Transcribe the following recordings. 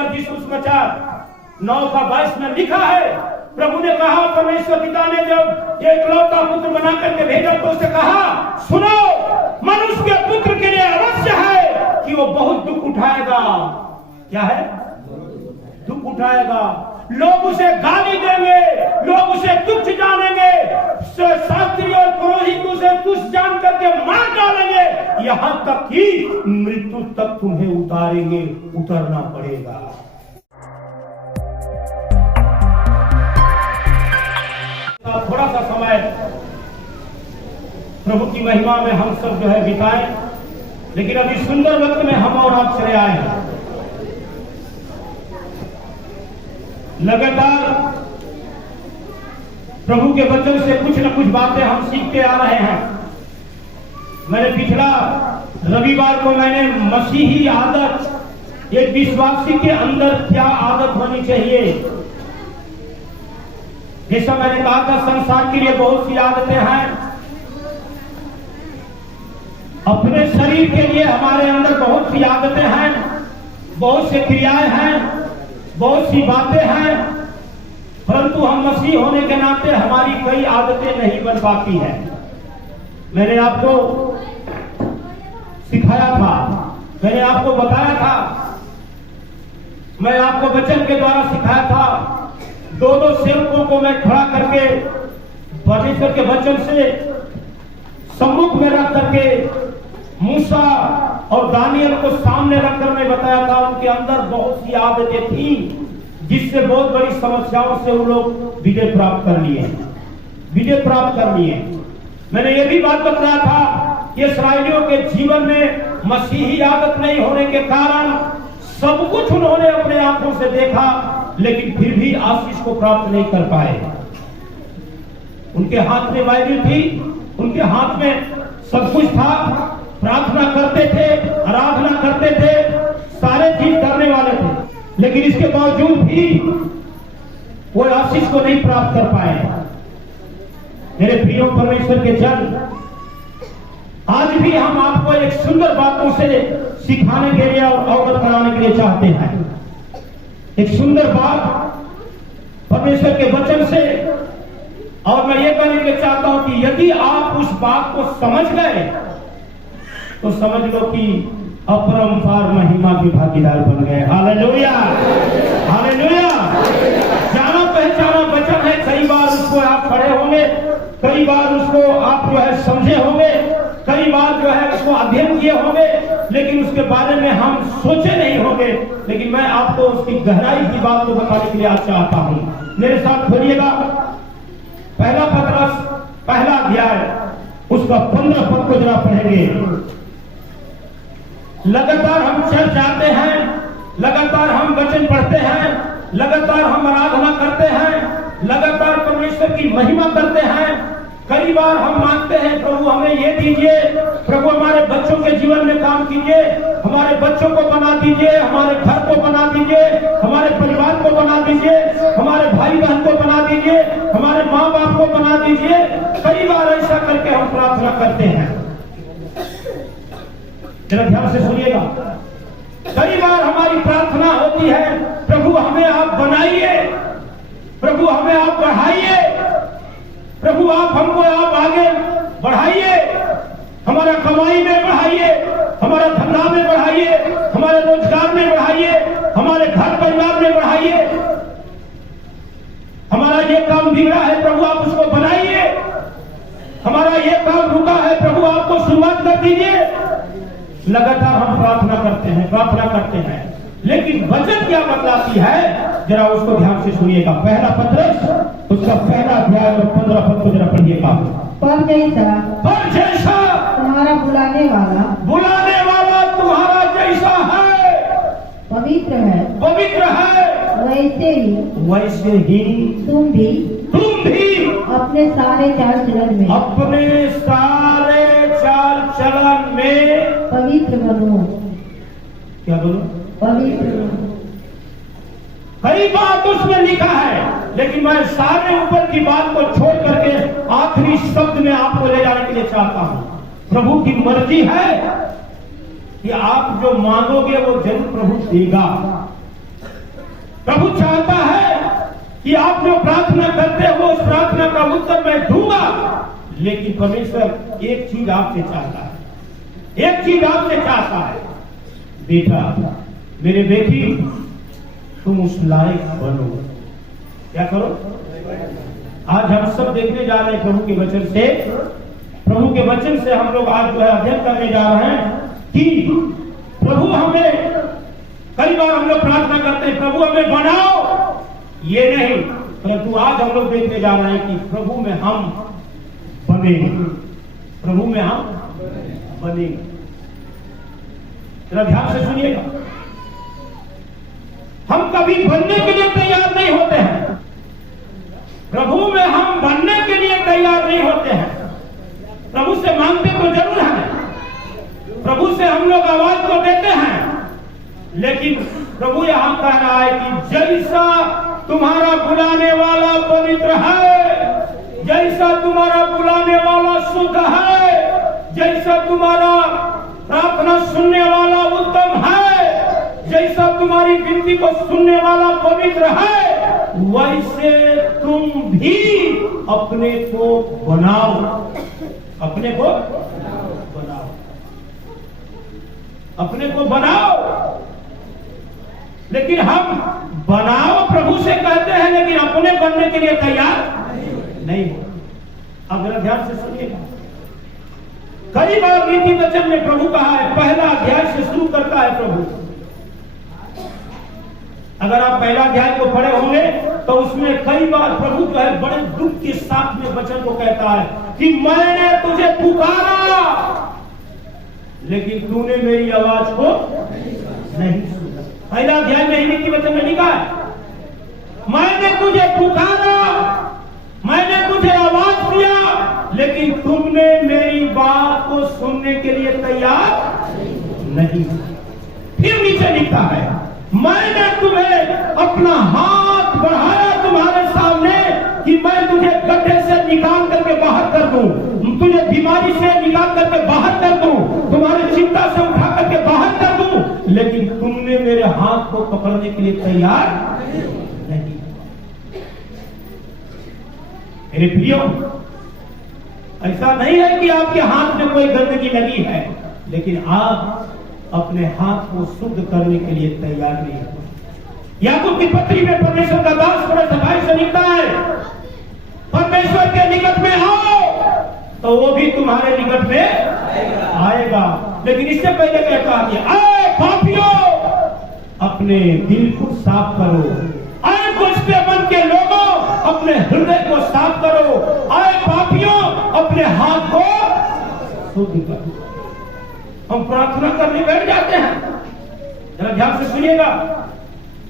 वर्जिश समाचार 9:22 में लिखा है, प्रभु ने कहा, परमेश्वर पिता ने जब एकलौता पुत्र बना करके भेजा तो उसे कहा, सुनो, मनुष्य के पुत्र के लिए अवश्य है कि वो बहुत दुख उठाएगा। क्या है? दुख उठाएगा। लोग उसे गाली देंगे, लोग उसे तुच्छ जानेंगे, शास्त्री और पुरोहित उसे तुच्छ जान करके मार डालेंगे, यहां तक कि मृत्यु तक तुम्हें उतारेंगे, उतरना पड़ेगा। थोड़ा सा समय प्रभु की महिमा में हम सब जो है बिताएं, लेकिन अभी सुंदर वक्त में हम और आप चले आए हैं। लगातार प्रभु के वचन से कुछ न कुछ बातें हम सीखते आ रहे हैं। मैंने पिछला रविवार को मैंने मसीही आदत, एक विश्वासी के अंदर क्या आदत होनी चाहिए, जैसा मैंने कहा था, संसार के लिए बहुत सी आदतें हैं, अपने शरीर के लिए हमारे अंदर बहुत सी आदतें हैं, बहुत से क्रियाएं हैं, बहुत सी बातें हैं, परंतु हम मसीह होने के नाते हमारी कई आदतें नहीं बन पाती हैं। मैंने आपको सिखाया था, मैंने आपको बताया था, मैं आपको वचन के द्वारा सिखाया था। दो सेवकों को मैं खड़ा करके परमेश्वर के वचन से सम्मुख में रख करके मूसा और दानियल को सामने रखकर मैं बताया था, उनके अंदर बहुत सी आदतें थी जिससे बहुत बड़ी समस्याओं से वो लोग विजय प्राप्त कर लिए। मैंने ये भी बात बताया था कि इस्राएलियों के जीवन में मसीही आदत नहीं होने के कारण सब कुछ उन्होंने अपने आंखों से देखा, लेकिन फिर भी आशीष को प्राप्त नहीं कर पाए। उनके हाथ में बाइबल थी, उनके हाथ में सब कुछ था, प्रार्थना करते थे, आराधना करते थे, सारे चीज करने वाले थे, लेकिन इसके बावजूद भी वो आशीष को नहीं प्राप्त कर पाए। मेरे प्रिय परमेश्वर के जन, आज भी हम आपको एक सुंदर बातों से सिखाने के लिए और अवगत कराने के लिए चाहते हैं। एक सुंदर बात परमेश्वर के वचन से, और मैं ये कहने के लिए चाहता हूं कि यदि आप उस बात को समझ गए तो समझ लो कि अपरंपार महिमा के भागीदार बन गए। Hallelujah, hallelujah. जाना पहचाना वचन है, कई बार उसको आप पढ़े होंगे, कई बार उसको आप जो है समझे होंगे, कई बार जो है उसको अध्ययन किए होंगे, लेकिन उसके बारे में हम सोचे नहीं होंगे। लेकिन मैं आपको उसकी गहराई की बात को बताने के लिए आज चाहता हूं। मेरे साथ खोलिएगा पहला पत्रस पहला अध्याय, उसका 15 पद को जरा पढ़ेंगे। लगातार हम चर्च जाते हैं, लगातार हम वचन पढ़ते हैं, लगातार हम आराधना करते हैं, लगातार परमेश्वर की महिमा करते हैं। कई बार हम मांगते हैं, प्रभु हमें ये दीजिए, प्रभु हमारे बच्चों के जीवन में काम कीजिए, हमारे बच्चों को बना दीजिए, हमारे घर को बना दीजिए, हमारे परिवार को बना दीजिए, हमारे भाई बहन को बना दीजिए, हमारे माँ बाप को बना दीजिए। कई बार ऐसा करके हम प्रार्थना करते हैं। जरा ध्यान से सुनिएगा, कई बार हमारी प्रार्थना होती है, प्रभु हमें आप बनाइए, प्रभु हमें आप बढ़ाइए, प्रभु आप हमको आप आगे बढ़ाइए, हमारा कमाई में बढ़ाइए, हमारा धंधा में बढ़ाइए, हमारे रोजगार में बढ़ाइए, हमारे घर परिवार में बढ़ाइए, हमारा ये काम बिगड़ा है, प्रभु आप उसको बनाइए, हमारा ये काम रुका है, प्रभु आपको शुरुआत कर दीजिए। लगातार हम प्रार्थना करते हैं, लेकिन वचन क्या बतलाती है, जरा उसको ध्यान से सुनिएगा। पहला पत्रस उसका पहला अध्याय और 15 पद को जरा पढ़िएगा। पर जैसा तुम्हारा बुलाने वाला तुम्हारा जैसा है, पवित्र है, वैसे ही तुम भी अपने सारे चाल चलन में पवित्र बनो। क्या बोलो? पवित्र। कई बात उसमें लिखा है, लेकिन मैं सारे ऊपर की बात को छोड़ करके आखिरी शब्द में आपको ले जाने के लिए चाहता हूं। प्रभु की मर्जी है कि आप जो मांगोगे वो जरूर प्रभु देगा। प्रभु चाहता है कि आप जो प्रार्थना करते हो उस प्रार्थना का उत्तर मैं दूंगा, लेकिन परमेश्वर एक चीज आपसे चाहता है, एक चीज आपसे चाहता है, बेटा मेरे बेटी तुम उस लायक बनो। क्या करो? आज हम सब देखने जा रहे हैं प्रभु के वचन से, प्रभु के वचन से हम लोग आज जो है अध्ययन करने जा रहे हैं कि प्रभु हमें, कई बार हम लोग प्रार्थना करते हैं प्रभु हमें बनाओ, ये नहीं, परंतु आज हम लोग देखने जा रहे हैं कि प्रभु में हम बनेंगे, प्रभु में हम बनेंगे। जरा ध्यान से सुनिएगा, हम कभी बनने के लिए तैयार नहीं होते हैं, प्रभु में हम बनने के लिए तैयार नहीं होते हैं। प्रभु से मांगते तो जरूर हैं, प्रभु से हम लोग आवाज तो देते हैं, लेकिन प्रभु यहां कह रहा है कि जैसा तुम्हारा बुलाने वाला पवित्र है, जैसा तुम्हारा बुलाने वाला शुद्ध है, जैसा तुम्हारा प्रार्थना सुनने वाला उत्तम है, जैसा तुम्हारी विनती को सुनने वाला पवित्र है, वैसे तुम भी अपने को बनाओ, अपने को बनाओ, अपने को बनाओ। लेकिन हम बनाओ प्रभु से कहते हैं, लेकिन अपने बनने के लिए तैयार नहीं हो। अब जरा ध्यान से सुनिएगा, कई बार नीति वचन में प्रभु कहा है, पहला अध्याय से शुरू करता है प्रभु। अगर आप पहला अध्याय को पढ़े होंगे तो उसमें कई बार प्रभु जो है बड़े दुख के साथ में वचन को कहता है कि मैंने तुझे पुकारा लेकिन तूने मेरी आवाज को नहीं सुना। पहला अध्याय में नीति वचन में लिखा है, मैंने तुझे पुकारा, मैंने तुझे आवाज दिया, लेकिन तुमने मेरी बात को सुनने के लिए तैयार नहीं। फिर नीचे लिखा है, मैंने तुम्हें अपना हाथ बढ़ाया तुम्हारे सामने कि मैं तुझे गड्ढे से निकाल करके बाहर कर दूं, तुझे बीमारी से निकाल करके बाहर कर दूं, तुम्हारी चिंता से उठा करके बाहर कर दूं, लेकिन तुमने मेरे हाथ को पकड़ने के लिए तैयार नहीं। मेरे प्रियो, ऐसा नहीं है कि आपके हाथ में कोई गंदगी लगी है, लेकिन आप अपने हाथ को शुद्ध करने के लिए तैयार नहीं हो। याकूब की पत्री में परमेश्वर का दास बड़े सफाई से लिखता है, परमेश्वर के निकट में आओ तो वो भी तुम्हारे निकट में आएगा। लेकिन इससे पहले कहता है, आए पापियों अपने दिल को साफ करो, आए गुस्से मन के लोगों अपने हृदय को साफ करो, आए पापियों अपने हाथ को शुद्ध करो। हम प्रार्थना करने बैठ जाते हैं, जरा ध्यान से सुनिएगा,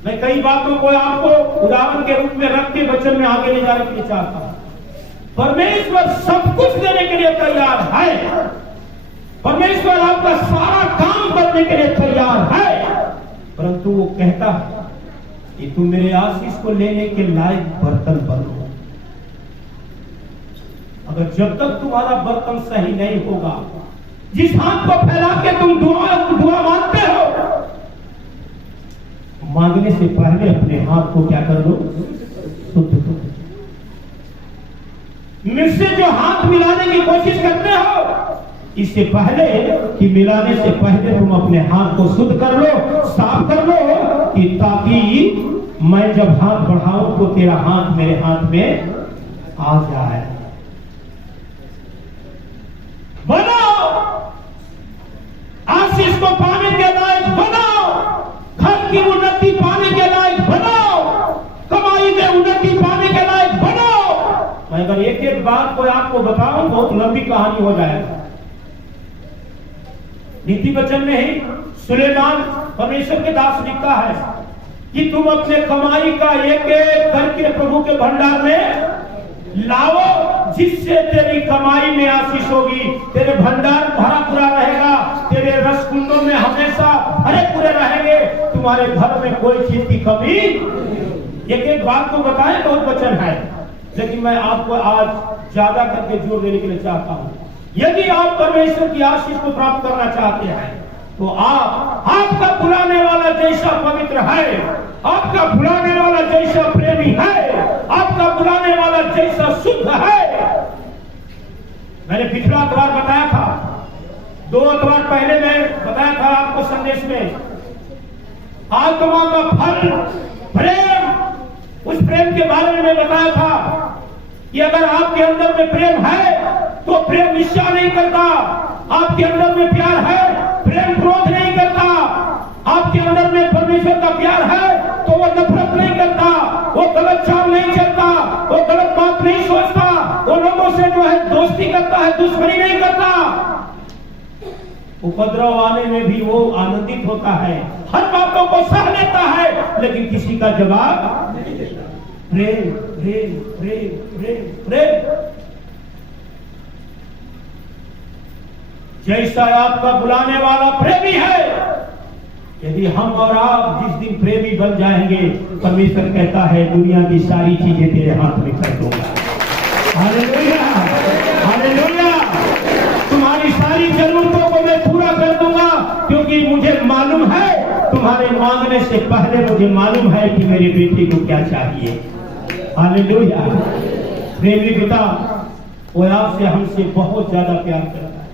मैं कई बातों को आपको उदाहरण के रूप में रख के वचन में आगे ले जाने के लिए चाहता हूं। परमेश्वर सब कुछ देने के लिए तैयार है, परमेश्वर आपका सारा काम करने के लिए तैयार है, परंतु वो कहता है कि तुम मेरे आशीष को लेने के लायक बर्तन बनो। अगर जब तक तुम्हारा बर्तन सही नहीं होगा, जिस हाथ को फैला के तुम दुआ मांगते हो, मांगने से पहले अपने हाथ को क्या कर दो, शुद्ध करो। मुझसे जो हाथ मिलाने की कोशिश करते हो, इससे पहले कि मिलाने से पहले तुम अपने हाथ को शुद्ध कर लो, साफ कर लो, कि ताकि मैं जब हाथ बढ़ाऊं तो तेरा हाथ मेरे हाथ में आ जाए। बनाओ, आशीष को पाने के लायक बनाओ, घर की उन्नति पाने के लायक बनाओ, कमाई में उन्नति पाने के लायक बनाओ। मैं अगर एक एक बात को आपको बताऊं बहुत लंबी कहानी हो जाएगा। नीति वचन में ही सुलेमान परमेश्वर के दास लिखता है कि तुम अपने कमाई का एक एक करके प्रभु के भंडार में लाओ, जिससे तेरी कमाई में आशीष होगी, तेरे भंडार भरा पूरा रहेगा, तेरे रसकुंडों में हमेशा भरे पूरे रहेंगे, तुम्हारे घर में कोई चीज की कमी। एक एक बात को बताएं, बहुत वचन है, लेकिन मैं आपको आज ज्यादा करके जोर देने के लिए चाहता हूं। यदि आप परमेश्वर की आशीष को प्राप्त करना चाहते हैं तो आप आपका बुलाने वाला जैसा पवित्र है, आपका बुलाने वाला जैसा प्रेमी है, आपका बुलाने वाला जैसा शुद्ध है। मैंने पिछला अखबार बताया था, 2 अखबार पहले मैं बताया था आपको संदेश में, आत्मा का फल प्रेम, उस प्रेम के बारे में मैं बताया था कि अगर आपके अंदर में प्रेम है तो प्रेम ईर्ष्या नहीं करता, आपके अंदर में प्यार है प्रेम क्रोध नहीं करता, आपके अंदर में परमेश्वर का प्यार है तो वो नफरत नहीं करता, वो गलत चाल नहीं चलता, वो गलत बात नहीं सोचता, वो लोगों से जो है दोस्ती करता है, दुश्मनी नहीं करता, उपद्रव आने में भी वो आनंदित होता है, हर बातों को सह लेता है, लेकिन किसी का जवाब नहीं देता। प्रेम प्रेम प्रेम प्रेम प्रेम। जैसा आपका बुलाने वाला प्रेमी है, यदि हम और आप जिस दिन प्रेमी बन जाएंगे, परमेश्वर कहता है दुनिया की सारी चीजें तेरे हाथ में कर दूंगा। Hallelujah hallelujah. तुम्हारी सारी जरूरतों को मैं पूरा कर दूंगा, क्योंकि मुझे मालूम है, तुम्हारे मांगने से पहले मुझे मालूम है कि मेरे बेटे को क्या चाहिए। हालेलुया। प्रेमी पिता वो आपसे हमसे बहुत ज्यादा प्यार करता है।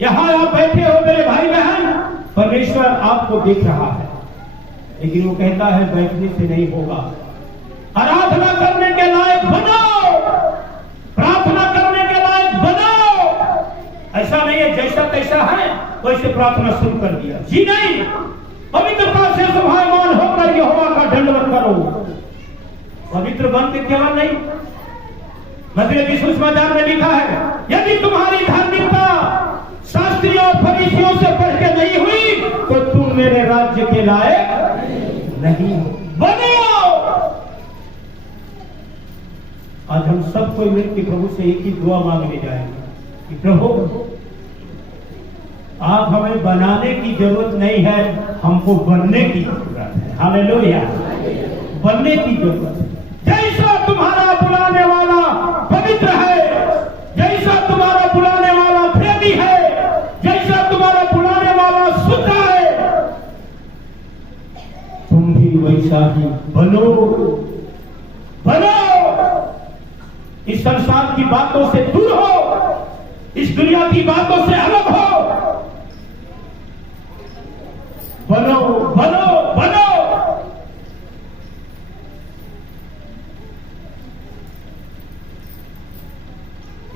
यहाँ आप बैठे हो मेरे भाई बहन, परमेश्वर आपको देख रहा है, लेकिन वो कहता है बैठने से नहीं होगा, आराधना करने के लायक बनो, प्रार्थना करने के लायक बनो। ऐसा नहीं है जैसा तैसा है वैसे प्रार्थना शुरू कर दिया, जी नहीं, पवित्रता से शोभायमान होकर यहोवा का दंडवत करो। पवित्र बन के केवल नहीं, मत्ती की सुसमाचार में लिखा है, यदि तुम्हारी धार्मिकता शास्त्रियों और फरीसियों से बढ़ के नहीं हुई तो तुम मेरे राज्य के लायक नहीं बनो। आज हम सब कोई मिलकर प्रभु से एक ही दुआ मांगने जाएंगे कि प्रभु आप हमें बनाने की जरूरत नहीं है, हमको बनने की जरूरत है। हालेलुया। बनने की जरूरत है। जैसा तुम्हारा बुलाने वाला पवित्र है, जैसा तुम्हारा बुलाने वाला प्रेमी है, जैसा तुम्हारा बुलाने वाला शुद्ध है, तुम भी वैसा ही बनो बनो। इस संसार की बातों से दूर हो, इस दुनिया की बातों से अलग हो, बनो बनो बनो।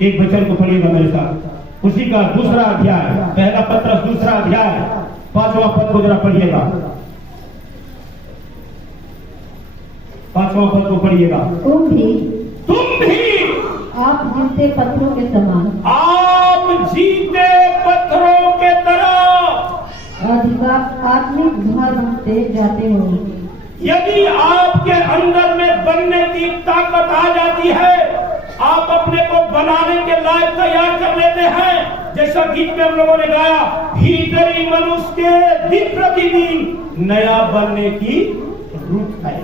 एक वचन को पढ़िएगा मेरे साथ, उसी का दूसरा अध्याय, पहला पत्र दूसरा अध्याय 5वां पद को जरा पढ़िएगा, 5वां पद को पढ़िएगा। तुम भी आप जीते पत्थरों के समान, आप जीते पत्थरों के तरह आत्मिक धर्म से जाते हो। यदि आपके अंदर में बनने की ताकत आ जाती है, आप अपने को बनाने के लायक तैयार कर लेते हैं। जैसा गीत में हम लोगों ने गाया, भीतरी मनुष्य के दिन प्रतिदिन नया बनने की रूप है।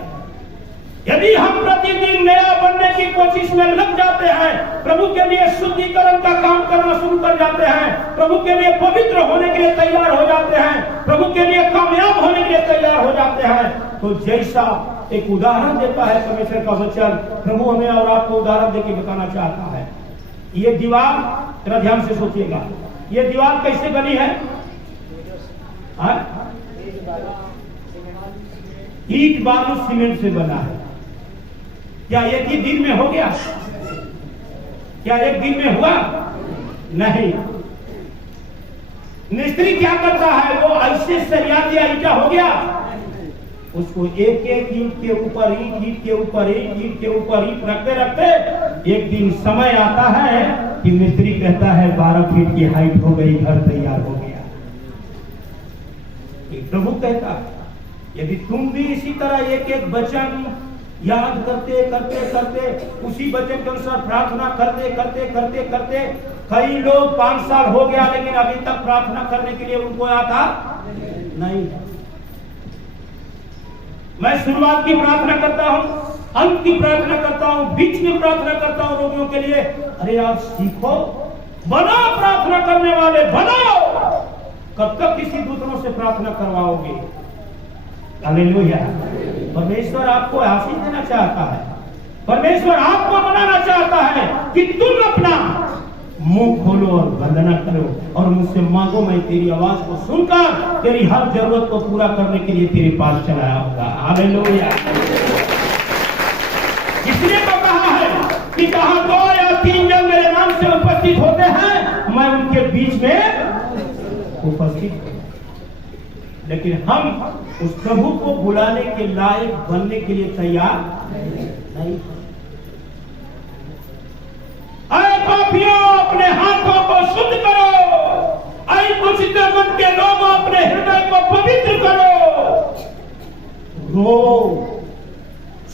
यदि हम प्रतिदिन नया बनने की कोशिश में लग जाते हैं, प्रभु के लिए शुद्धिकरण का काम करना शुरू कर जाते हैं, प्रभु के लिए पवित्र होने के लिए तैयार हो जाते हैं, प्रभु के लिए कामयाब होने के लिए तैयार हो जाते हैं, तो जैसा एक उदाहरण देता है परमेश्वर का वचन, प्रभु हमें और आपको उदाहरण देके बताना चाहता है। ये दीवार, जरा ध्यान से सोचिएगा, ये दीवार कैसे बनी है? ईंट बालू सीमेंट से बना है। क्या एक ही दिन में हो गया? क्या एक दिन में हुआ? नहीं। मिस्त्री क्या करता है? वो ऐसे सरिया दिया, ईंटा हो गया, उसको एक एक ईंट के ऊपर ईंट, ईंट के ऊपर ईंट, ईंट के ऊपर ईंट रखते रखते एक दिन समय आता है कि मिस्त्री कहता है 12 फीट की हाइट हो गई, घर तैयार हो गया। प्रभु कहता है यदि तुम भी इसी तरह एक एक वचन याद करते करते करते, उसी वचन के अनुसार प्रार्थना करते करते करते करते, कई लोग 5 साल हो गया लेकिन अभी तक प्रार्थना करने के लिए उनको आता नहीं। मैं शुरुआत की प्रार्थना करता हूं, अंत की प्रार्थना करता हूं, बीच में प्रार्थना करता हूं रोगियों के लिए। अरे आप सीखो, बनो प्रार्थना करने वाले, बनो। कब तक किसी दूसरों से प्रार्थना करवाओगे? हालेलुया। परमेश्वर आपको आशीष देना चाहता है, परमेश्वर आपको मनाना चाहता है कि तुम अपना मुंह खोलो और वंदना करो और मुझसे मांगो, मैं तेरी आवाज को सुनकर तेरी हर जरूरत को पूरा करने के लिए तेरे पास चला आऊंगा। हालेलुया। इसलिए तो कहा है कि कहा 2 या 3 जन मेरे नाम से उपस्थित होते हैं, मैं उनके बीच में उपस्थित हूं। लेकिन हम उस प्रभु को बुलाने के लायक बनने के लिए तैयार नहीं। अरे पापियों, अपने हाथों को शुद्ध करो, अरे कुछ मन के लोगों, अपने हृदय को पवित्र करो, रो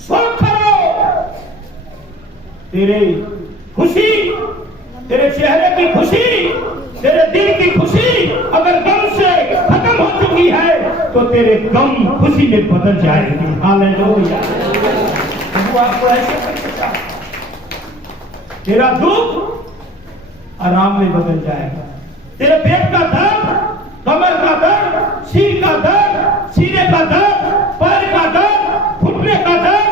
शोक करो। तेरे खुशी, तेरे चेहरे की खुशी, तेरे दिल की खुशी अगर गम से खत्म हो चुकी है तो तेरे गम खुशी में बदल जाएगी। हालेलुया। वो आपको ऐसे कर सकता है, तेरा दुख आराम में बदल जाएगा। तेरे पेट का दर्द, कमर का दर्द, सिर का दर्द, सीने का दर्द, पैर का दर्द, घुटने का दर्द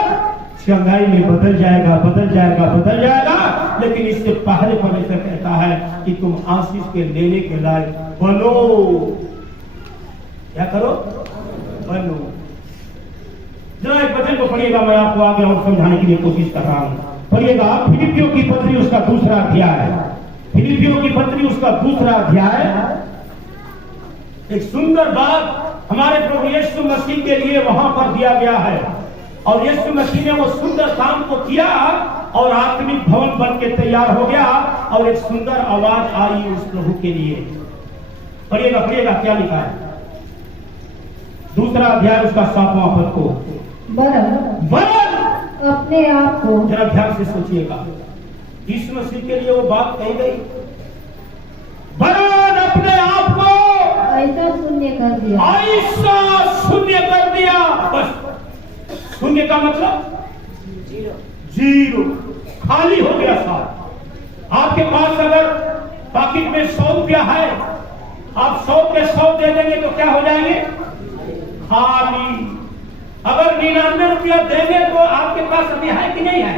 चंगाई में बदल जाएगा, बदल जाएगा, बदल जाएगा। लेकिन इससे पहले परमेश्वर कहता है कि तुम आशीष के लेने के लायक बनो। क्या करो? बनो। जरा एक वचन को पढ़िएगा, मैं आपको आगे और समझाने की कोशिश कर रहा हूं। पढ़िएगा फिलिपियों की पत्री उसका 2रा अध्याय, फिलिपियों की पत्री उसका 2रा अध्याय। एक सुंदर बात हमारे प्रभु यीशु मसीह के लिए वहां पर दिया गया है और यीशु मसीह ने वो सुंदर काम को किया और आत्मिक भवन बन के तैयार हो गया और एक सुंदर आवाज आई उस प्रभु के लिए। पढ़िएगा पढ़िएगा क्या लिखा है, 2रा अध्याय उसका 7वां पद को। वरन अपने आप को, जरा ध्यान से सोचिएगा, यीशु मसीह के लिए वो बात कही गई, वरन अपने आप को ऐसा शून्य कर दिया, ऐसा शून्य कर दिया। बस शून्य का मतलब जीरो, खाली हो गया साहब। आपके पास अगर पॉकेट में 100 रुपया है, आप 100 के 100 दे देंगे तो क्या हो जाएंगे? खाली। अगर 99 रुपया देंगे तो आपके पास अभी है कि नहीं है?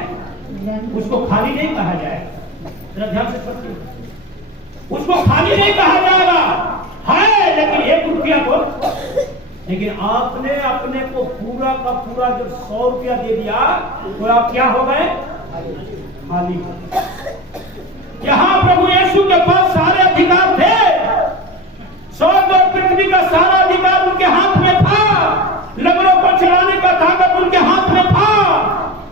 उसको खाली नहीं कहा जाएगा। जरा ध्यान से सोचिए, उसको खाली नहीं कहा जाएगा, है लेकिन 1 रुपया को। लेकिन आपने अपने को पूरा का पूरा जब 100 रुपया दे दिया तो आप क्या हो गए? खाली। यहां प्रभु यीशु के पास सारे अधिकार थे, स्वर्ग और पृथ्वी का सारा अधिकार उनके हाथ में था, लंगड़ों को चलाने का ताकत उनके हाथ में था,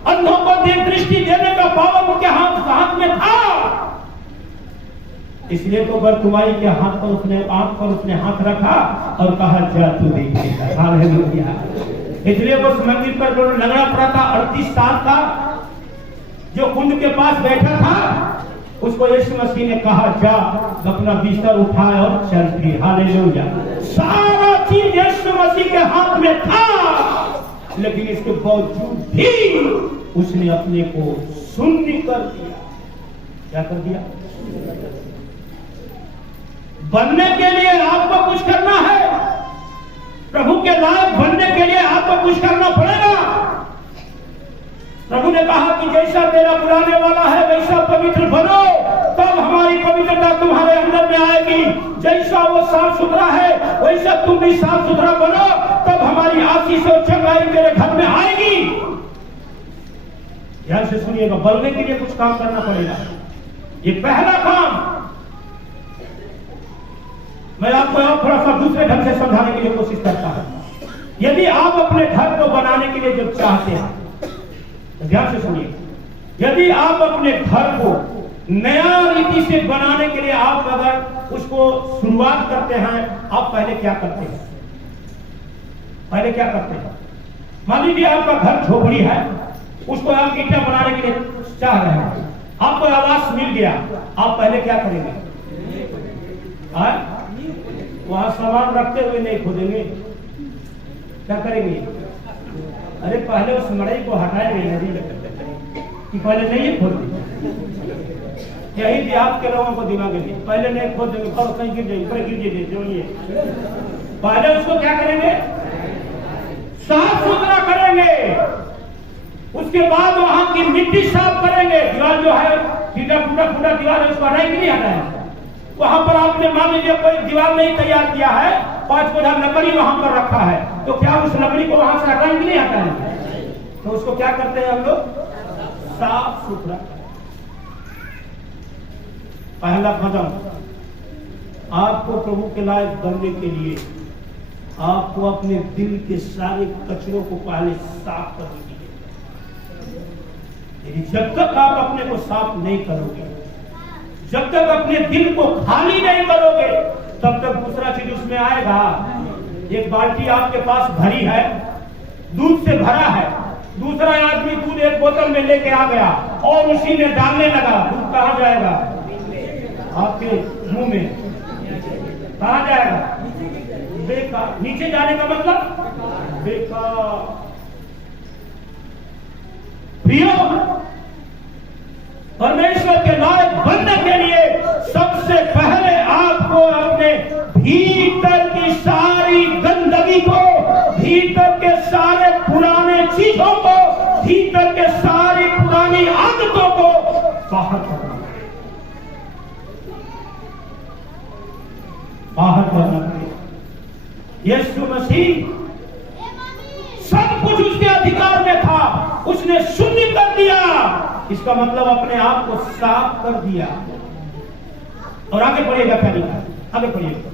अंधों को दृष्टि देने का पावर उनके हाथ में था। इसलिए तो बरतुमाई के हाथ पर उसने आंख पर उसने हाथ रखा और कहा जा तू देखेगा। हालेलुया। इसलिए उस मंदिर पर जो लंगड़ा पड़ा था 38 साल का, जो कुंड के पास बैठा था, उसको यीशु मसीह ने कहा जा अपना बिस्तर उठाए और चल फिर। हालेलुया। सारा चीज यीशु मसीह के हाथ में था, लेकिन इसके बावजूद भी उसने अपने को शून्य कर दिया। क्या कर दिया? बनने के लिए आपको कुछ करना है, प्रभु के लायक बनने के लिए आपको कुछ करना पड़ेगा। प्रभु ने कहा कि जैसा तेरा बुलाने वाला है वैसा पवित्र बनो, तब हमारी पवित्रता तुम्हारे अंदर में आएगी। जैसा वो साफ सुथरा है वैसा तुम भी साफ सुथरा बनो, तब हमारी आशीष और चंगाई तेरे घर में आएगी। ध्यान से सुनिएगा, बनने के लिए कुछ काम करना पड़ेगा। ये पहला काम मैं आपको और थोड़ा सा दूसरे ढंग से समझाने के लिए कोशिश करता हूं। यदि आप अपने घर को बनाने के लिए जब चाहते हैं, तो ध्यान से सुनिए, यदि आप अपने घर को नया रीति से बनाने के लिए आप अगर उसको शुरुआत करते हैं, आप पहले क्या करते हैं? पहले क्या करते हैं? मान लीजिए आपका घर झोपड़ी है, उसको आप ईंटा बनाने के लिए चाह रहे हैं, आपको आवास मिल गया, आप पहले क्या करेंगे? वहां सामान रखते हुए नहीं खोदेंगे, क्या करेंगे? अरे पहले उस मड़ई को हटाएंगे नहीं कि पहले नहीं खोदते। यही देहात के लोगों को दिमाग है, पहले नहीं खोदेंगे, और कहीं गिर जाएगी, ऊपर गिर जाएगी। पहले उसको क्या करेंगे? उसके बाद वहां की मिट्टी साफ करेंगे। दीवार जो है टूटा दीवार है, उसको हटाएंगे नहीं हटाएंगे। वहां पर आपने मान लीजिए कोई दीवार नहीं तैयार किया है, 5 पौधा लकड़ी वहां पर रखा है, तो क्या उस लकड़ी को वहां से हटाएंगे नहीं हटाएंगे? तो उसको क्या करते हैं हम लोग? साफ सुथरा। पहला कदम आपको प्रभु के लायक बनने के लिए आपको अपने दिल के सारे कचरों को पहले साफ करनी है। जब तक आप अपने को साफ नहीं करोगे, जब तक अपने दिल को खाली नहीं करोगे, तब तक दूसरा चीज उसमें आएगा। एक बाल्टी आपके पास भरी है, दूध से भरा है, दूसरा आदमी दूध एक बोतल में लेके आ गया और उसी में डालने लगा, दूध कहां जाएगा? आपके मुंह में। कहां जाएगा? बेकार। नीचे जाने का मतलब बेकार। प्रियो, परमेश्वर के लायक बनने के लिए सबसे पहले आपको अपने भीतर की सारी गंदगी को, भीतर के सारे पुराने चीजों को, भीतर के सारी पुरानी आदतों को बाहर करना, बाहर करना। यीशु मसीह सब कुछ उसके अधिकार में था, उसने शून्य कर दिया। इसका मतलब अपने आप को साफ कर दिया। और आगे पढ़िएगा, क्या लिखा है? आगे पढ़िएगा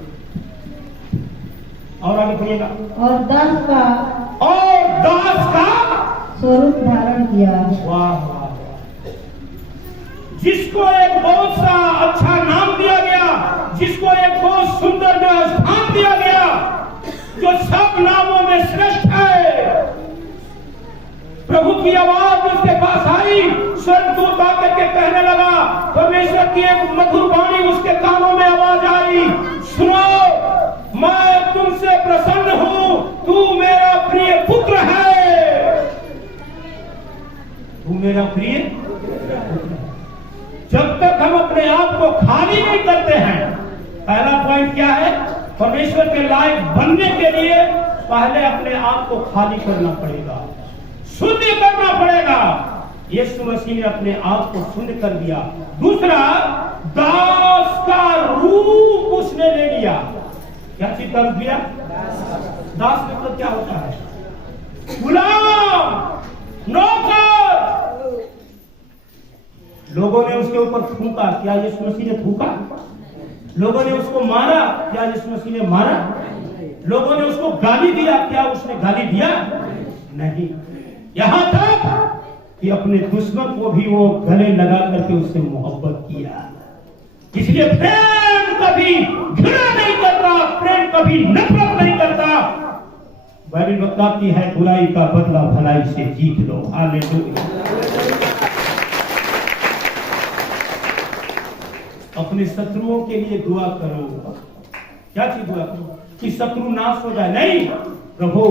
और आगे पढ़िएगा। और दास का स्वरूप धारण किया। वाह वाह। जिसको एक बहुत सा अच्छा नाम दिया गया, जिसको एक बहुत सुंदर स्थान दिया गया, जो सब नामों में श्रेष्ठ है। प्रभु की आवाज उसके पास आई, स्वर्गदूत आकर के कहने लगा, परमेश्वर की एक मधुर वाणी उसके कानों में आवाज आई, सुनो, मैं तुमसे प्रसन्न हूं, तू मेरा प्रिय पुत्र है। तू मेरा प्रिय पुत्र है। जब तक हम अपने आप को खाली नहीं करते हैं, पहला पॉइंट क्या है? परमेश्वर के लायक बनने के लिए पहले अपने आप को खाली करना पड़ेगा, शुद्ध करना पड़ेगा। यीशु मसीह ने अपने आप को शुद्ध कर दिया। दूसरा, दास का रूप उसने ले लिया। क्या चीज का रूप लिया? दास मतलब क्या होता है? गुलाम, नौकर। लोगों ने उसके ऊपर थूका, क्या यीशु मसीह ने थूका? लोगों ने उसको मारा, क्या यीशु मसीह ने मारा? लोगों ने उसको गाली दिया, क्या उसने गाली दिया? नहीं। यहां तक कि अपने दुश्मन को भी वो गले लगा करके उससे मोहब्बत किया। इसलिए प्रेम कभी घृणा नहीं करता, प्रेम कभी नफरत नहीं करता। बाइबल बताती है, बुराई का बदला भलाई से जीत लो। हालेलुया। अपने शत्रुओं के लिए दुआ करो। क्या चीज दुआ करो? कि शत्रु नाश हो जाए? नहीं, प्रभु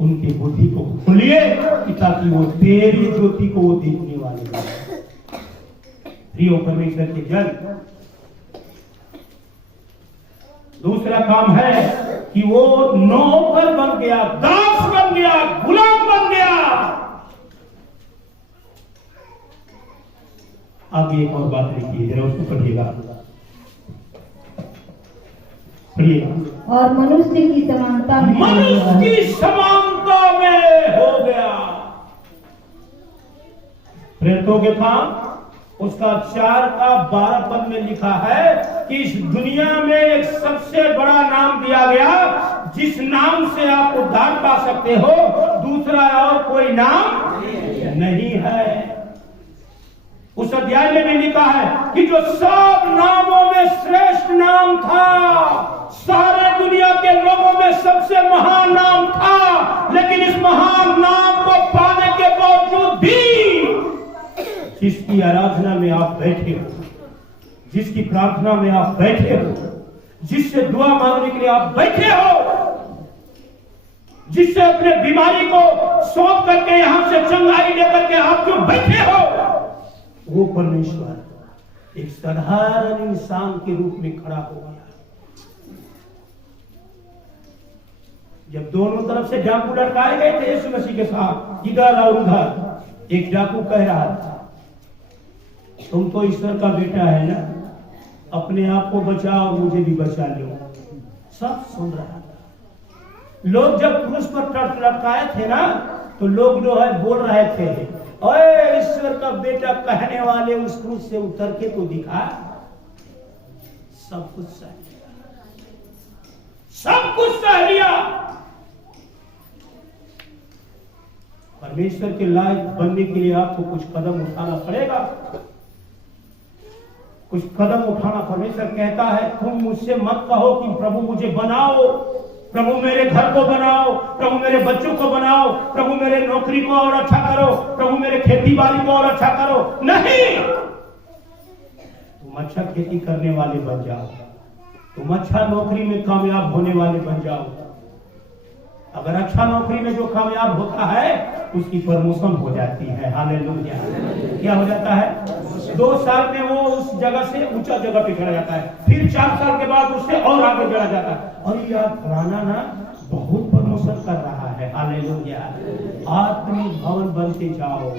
उनकी बुद्धि को खोलिए कि ताकि वो तेरी ज्योति को वो देखने वाले बने। प्रिय परमेश्वर के जन, दूसरा काम है कि वो नौकर बन गया, दास बन गया, गुलाम बन गया। आगे एक और बात लिखिए, जरा उसको पढ़िएगा, पढ़िएगा। और मनुष्य की समानता में, मनुष्य की समानता में हो गया। प्रेरितों के काम उसका 4 का 12 पद में लिखा है कि इस दुनिया में एक सबसे बड़ा नाम दिया गया, जिस नाम से आप उद्धार पा सकते हो, दूसरा और कोई नाम नहीं है। उस अध्याय में भी लिखा है कि जो सब नामों में श्रेष्ठ नाम था, सारे दुनिया के लोगों में सबसे महान नाम था, लेकिन इस महान नाम को पाने के बावजूद भी जिसकी आराधना में आप बैठे हो, जिसकी प्रार्थना में आप बैठे हो, जिससे दुआ मांगने के लिए आप बैठे हो, जिससे अपने बीमारी को सौंप करके यहां से चंगाई लेकर के आप जो बैठे हो, वो परमेश्वर एक साधारण इंसान के रूप में खड़ा हो गया। जब दोनों तरफ से डाकू लटकाए गए थे यीशु मसीह के साथ, इधर और उधर, एक डाकू कह रहा था, तुम तो ईश्वर का बेटा है ना, अपने आप को बचाओ और मुझे भी बचा लो। सब सुन रहा था। लोग जब क्रूस पर लटकाए थे ना, तो लोग जो है बोल रहे थे, ओए ईश्वर का बेटा कहने वाले उस क्रूस से उतर के तो दिखा। सब कुछ सह लिया, सब कुछ सह लिया। परमेश्वर के लायक बनने के लिए आपको कुछ कदम उठाना पड़ेगा, कुछ कदम उठाना। परमेश्वर कहता है, तुम मुझसे मत कहो कि प्रभु मुझे बनाओ, प्रभु मेरे घर को बनाओ, प्रभु मेरे बच्चों को बनाओ, प्रभु मेरे नौकरी को और अच्छा करो, प्रभु मेरे खेती बाड़ी को और अच्छा करो। नहीं, तुम अच्छा खेती करने वाले बन जाओ, तुम अच्छा नौकरी में कामयाब होने वाले बन जाओ। अगर अच्छा नौकरी में जो कामयाब होता है उसकी प्रमोशन हो जाती है। हालेलुया। क्या हो जाता है? 2 साल में वो उस जगह से ऊंचा जगह पे चला जाता है, फिर 4 साल के बाद उससे और आगे चला जाता है। और यार फलाना ना बहुत प्रमोशन कर रहा है। हालेलुया। आत्मिक भवन बनते जाओ।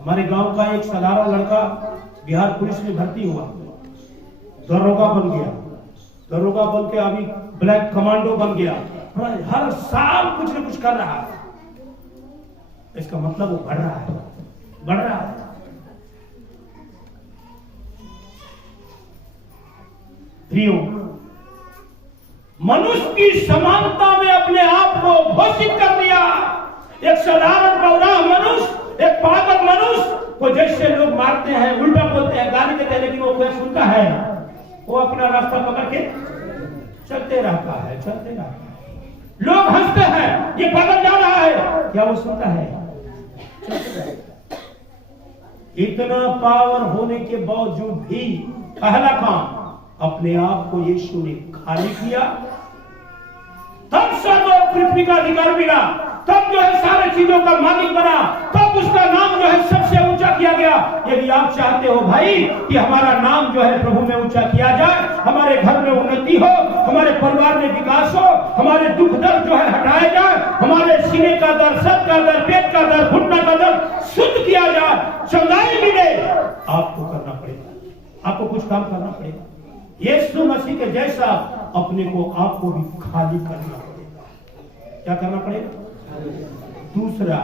हमारे गांव का एक साधारण लड़का बिहार पुलिस में भर्ती हुआ, दरोगा बन गया, दरोगा बन के अभी ब्लैक कमांडो बन गया। हर साल कुछ न कुछ कर रहा है। इसका मतलब वो बढ़ रहा है, बढ़ रहा है। प्रियो, मनुष्य की समानता में अपने आप को घोषित कर दिया। एक साधारण पौधा मनुष्य, एक पागल मनुष्य को जैसे लोग मारते हैं, उल्टा बोलते हैं, गाली देते हैं, लेकिन वो क्या सुनता है? वो अपना रास्ता पकड़ के चलते रहता है, चलते रहता है। लोग हंसते हैं, ये पागल जा रहा है, क्या वो सुनता है? चलते रहता है। इतना पावर होने के बावजूद भी पहला काम अपने आप को यीशु ने खाली किया, तब स्वर्ग और पृथ्वी का अधिकार मिला, तब जो है सारे चीजों का मालिक बना, तब उसका नाम जो है सबसे ऊंचा किया गया। यदि आप चाहते हो भाई कि हमारा नाम जो है प्रभु में ऊंचा किया जाए, हमारे घर में उन्नति हो, हमारे परिवार में विकास हो, हमारे दुख दर्द जो है हटाया जाए, हमारे सीने का दर्द, सर का दर्द, पेट का दर्द, घुटना का दर्द शुद्ध किया जाए, चंगाई मिले, आपको करना पड़ेगा, आपको कुछ काम करना पड़ेगा। यीशु मसीह के जैसा अपने को आपको भी खाली करना पड़ेगा। क्या करना पड़ेगा? दूसरा,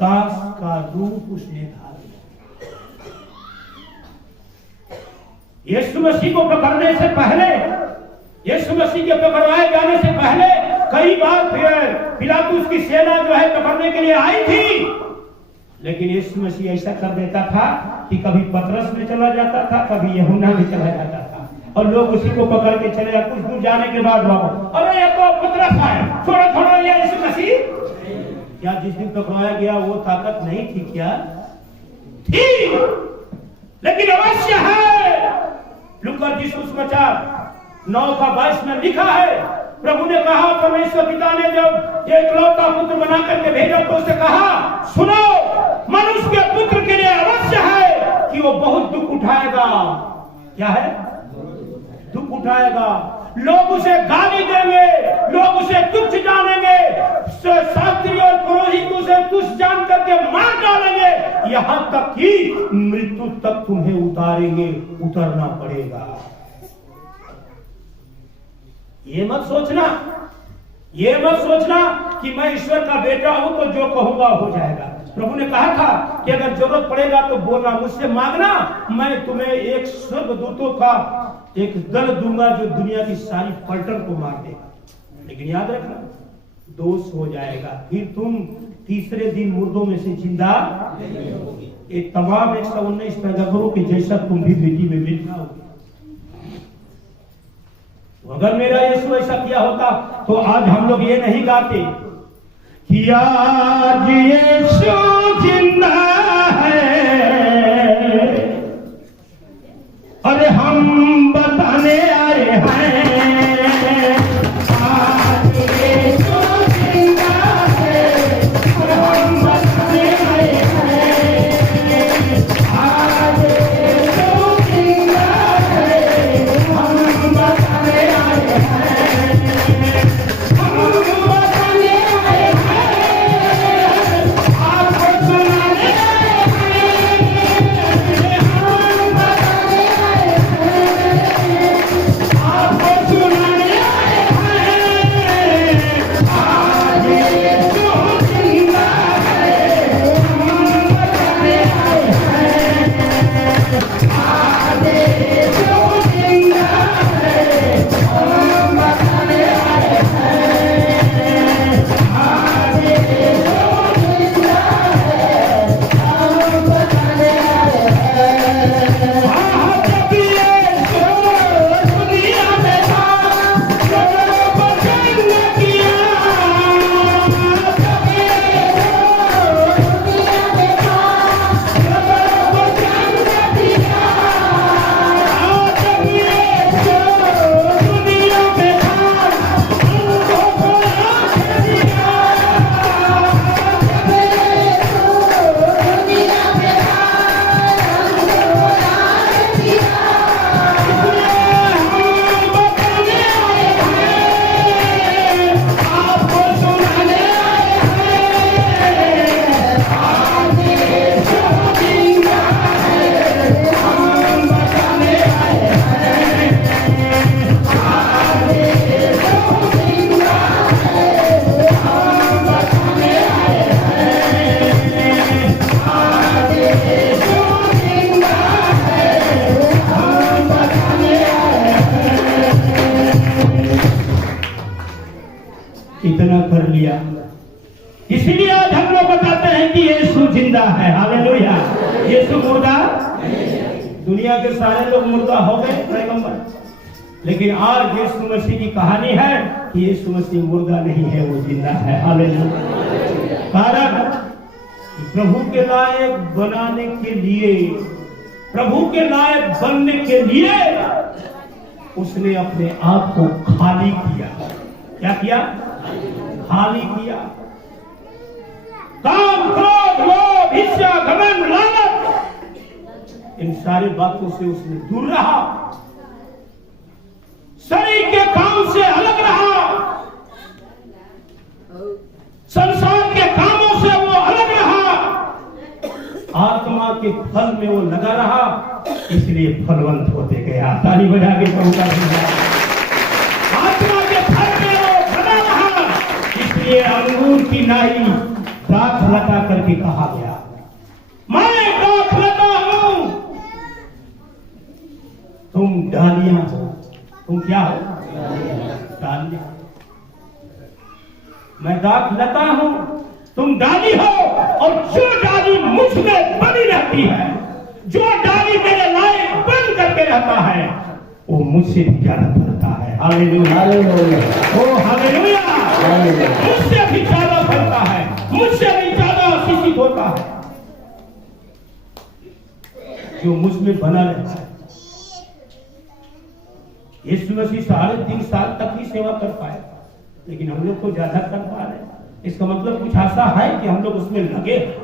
दास का रूप उसने धारण। यीशु मसीह को पकड़ने से पहले, यीशु मसीह के पकड़वाए जाने से पहले कई बार पिलातुस की सेना जो है पकड़ने के लिए आई थी, लेकिन यीशु मसीह ऐसा कर देता था कि कभी पतरस में चला जाता था, कभी यूहन्ना में चला जाता था, और लोग उसी को पकड़ के चले जाते। कुछ दूर जाने के बाद वापस, अरे ये तो पतरस है, छोड़ो छोड़ो, ये यीशु मसीह। क्या जिस दिन पकड़ाया गया वो ताकत नहीं थी? क्या थी? लेकिन अवश्य है। लूका की सुसमाचार 9:22 में लिखा है, प्रभु ने कहा, परमेश्वर पिता ने जब ये इकलौता पुत्र बना करके भेजा तो उससे कहा, सुनो, मनुष्य के पुत्र के लिए अवश्य है कि वो बहुत दुख उठाएगा। क्या है? दुख उठाएगा। लोग उसे गाली देंगे, लोग उसे तुच्छ जानेंगे, शास्त्री और पुरोहित उसे तुच्छ जान करके मार डालेंगे, यहां तक कि मृत्यु तक तुम्हें उतारेंगे, उतरना पड़ेगा। ये मत सोचना, ये मत सोचना कि मैं ईश्वर का बेटा हूं तो जो कहूंगा हो जाएगा। प्रभु ने कहा था कि अगर जरूरत पड़ेगा तो बोलना, मुझसे मांगना, मैं तुम्हें एक स्वर्गदूतों का एक दल दूंगा जो दुनिया की सारी पलटन को मार देगा। लेकिन याद रखना, दोष हो जाएगा, फिर तुम तीसरे दिन मुर्दों में से जिंदा नहीं होगे। ये तमाम 119 पैगंबरों के जैसा तुम भी बेटी में मिल जाओगे। अगर मेरा यीशु ऐसा किया होता तो आज हम लोग ये नहीं गाते कि आज यीशु जिंदा है, अरे हम बताने आए हैं, आज यीशु जिंदा है, अरे हम बताने आए हैं, आज यीशु जिंदा है, कर लिया। इसीलिए आज हम लोग बताते हैं कि यीशु जिंदा है। हालेलुया। यीशु मुर्दा, दुनिया के सारे लोग मुर्दा हो गए पैगंबर, लेकिन आज यीशु मसीह की कहानी है कि यीशु मसीह मुर्दा नहीं है, वो जिंदा है। हालेलुया। कारण प्रभु के लायक बनाने के लिए, प्रभु के लायक बनने के लिए उसने अपने आप को खाली किया। क्या किया? खाली किया। काम, क्रोध, लोभ, ईर्ष्या, घमंड, लालच, इन सारी बातों से उसने दूर रहा, शरीर के काम से अलग रहा, संसार के कामों से वो अलग रहा, आत्मा के फल में वो लगा रहा, इसलिए फलवंत होते गया। ताली बजा के प्रभु का धन्यवाद। आत्मा के फल में वो बना रहा, इसलिए अंगूर की नाई दाख लगा करके कहा गया, मैं दाख लगा हूं, तुम डालियां हो। तुम क्या हो? डालियां। मैं दाख लगा हूं, तुम डाली हो, और जो डाली मुझ में बनी रहती है, जो डाली मेरे लायक बन करके रहता है, वो मुझसे भी ज्यादा फलता है। हालेलुया, हालेलुया, ओ हालेलुया। मुझसे भी ज्यादा फलता है, मुझसे भी ज्यादा आशीषित होता है, जो मुझ में बना रहता है। यीशु मसीह 3.5 साल तक ही सेवा कर पाए, लेकिन हम लोग को ज्यादा कर पा रहे। इसका मतलब कुछ ऐसा है कि हम लोग उसमें लगे हैं,